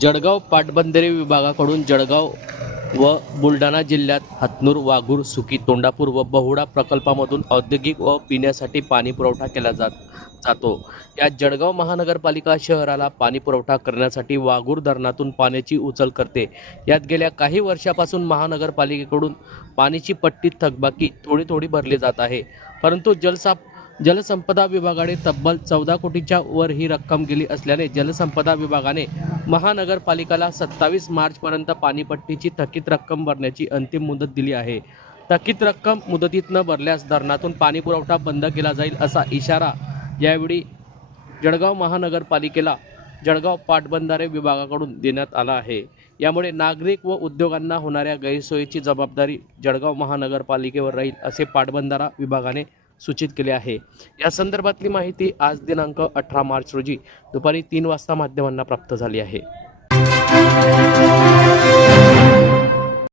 जळगाव पाटबंधारे विभागाकडून जळगाव व बुलढाणा जिल्ह्यात हतनूर, वाघूर, सुकी, तोंडापूर व बहुडा प्रकल्पामधून औद्योगिक व पिण्यासाठी पाणी पुरवठा केला जातो। या जळगाव महानगरपालिका शहराला पाणी पुरवठा करण्यासाठी वाघूर धरणातून पाण्याची उचल करते। यात गेल्या काही वर्षापासून महानगरपालिकेकडून पाण्याची पट्टी थकबाकी थोडी भरली जात आहे, परंतु जलसंपदा विभागाने तब्बल 14 कोटीच्या वर ही रक्कम गेली असल्याने जलसंपदा विभागाने महानगरपालिकेला 27 मार्चपर्यंत पाणीपट्टीची थकीत रक्कम भरण्याची अंतिम मुदत दिली आहे। थकीत रक्कम मुदतीत न भरल्यास धरणातून पाणी पुरवठा बंद केला जाईल असा इशारा यावेळी जळगाव महानगरपालिकेला जळगाव पाटबंधारे विभागाकडून देण्यात आला आहे। यामुळे नागरिक व उद्योगांना होणाऱ्या गैरसोयीची जबाबदारी जळगाव महानगरपालिकेवर राहील असे पाटबंधारा विभागाने सूचित केले आहे। या संदर्भातली माहिती आज दिनांक 18 मार्च रोजी दुपारी 3 वाजता माध्यमांना प्राप्त झाली आहे।